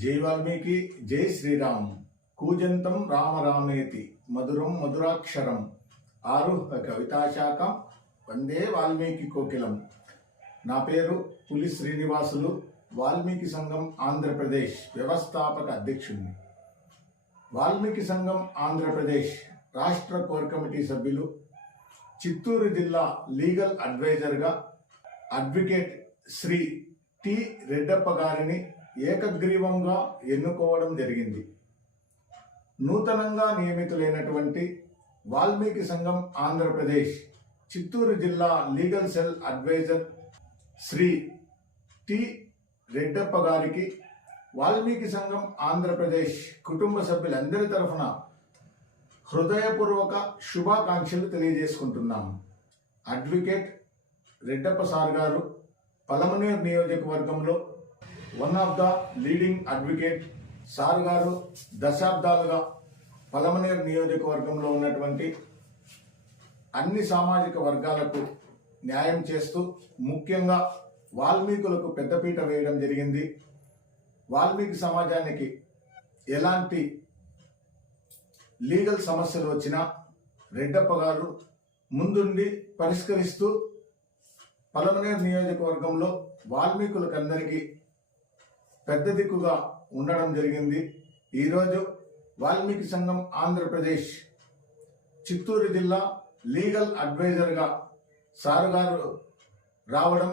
జై వాల్మీకి జై శ్రీరామ్. కూజంతం రామ రామేతి మధురం మధురాక్షరం. ఆరుహ కవితాశాఖ వందే వాల్మీకి కోకిలం. నా పేరు పులి శ్రీనివాసులు వాల్మీకి సంఘం ఆంధ్రప్రదేశ్ వ్యవస్థాపక అధ్యక్షుడిని వాల్మీకి సంఘం ఆంధ్రప్రదేశ్ రాష్ట్ర కోర్ కమిటీ సభ్యులు చిత్తూరు జిల్లా లీగల్ అడ్వైజర్గా అడ్వకేట్ శ్రీ టి రెడ్డప్ప గారిని ఏకగ్రీవంగా ఎన్నుకోవడం జరిగింది. నూతనంగా నియమితులైనటువంటి వాల్మీకి సంఘం ఆంధ్రప్రదేశ్ చిత్తూరు జిల్లా legal cell adviser Shri T Reddappa గారికి వాల్మీకి సంఘం ఆంధ్రప్రదేశ్ కుటుంబ సభ్యులందరి తరఫున హృదయపూర్వక శుభాకాంక్షలు తెలియజేసుకుంటున్నాము అడ్వకేట్ రెడ్డప్ప సార్ గారు పలమనేర్ నియోజకవర్గంలో one of the leading advocate sir గారు దశాబ్దాలుగా పలమనేర్ నియోజకవర్గంలో ఉన్నటువంటి అన్ని సామాజిక వర్గాలకు న్యాయం చేస్తూ ముఖ్యంగా వాల్మీకులకు పెద్దపీట వేయడం జరిగింది. వాల్మీకి సమాజానికి ఎలాంటి లీగల్ సమస్యలు వచ్చినా రెడ్డప్ప గారు ముందుండి పరిష్కరిస్తూ పలమనేరు నియోజకవర్గంలో వాల్మీకులకందరికీ పెద్ద దిక్కుగా ఉండడం జరిగింది. ఈరోజు వాల్మీకి సంఘం ఆంధ్రప్రదేశ్ చిత్తూరు జిల్లా లీగల్ అడ్వైజర్గా సారు గారు రావడం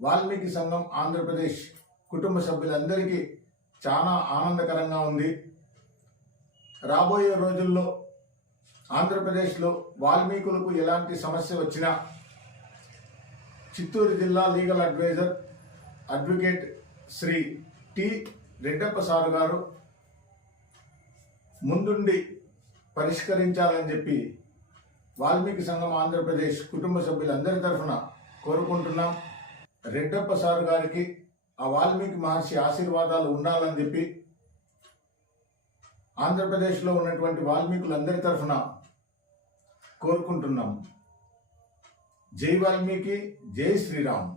వాల్మీకి సంఘం ఆంధ్రప్రదేశ్ కుటుంబ సభ్యులందరికీ చాలా ఆనందకరంగా ఉంది. రాబోయే రోజుల్లో ఆంధ్రప్రదేశ్లో వాల్మీకులకు ఎలాంటి సమస్య వచ్చినా చిత్తూరు జిల్లా legal adviser advocate Shri T Reddappa sir గారు ముందుండి పరిష్కరించాలని చెప్పి వాల్మీకి సంఘం ఆంధ్రప్రదేశ్ కుటుంబ సభ్యులందరి తరఫున కోరుకుంటున్నాం. రెడ్డప్ప సారు గారికి ఆ వాల్మీకి మహర్షి ఆశీర్వాదాలు ఉండాలని చెప్పి ఆంధ్రప్రదేశ్లో ఉన్నటువంటి వాల్మీకులందరి తరఫున కోరుకుంటున్నాం. జై వాల్మీకి జై శ్రీరామ్.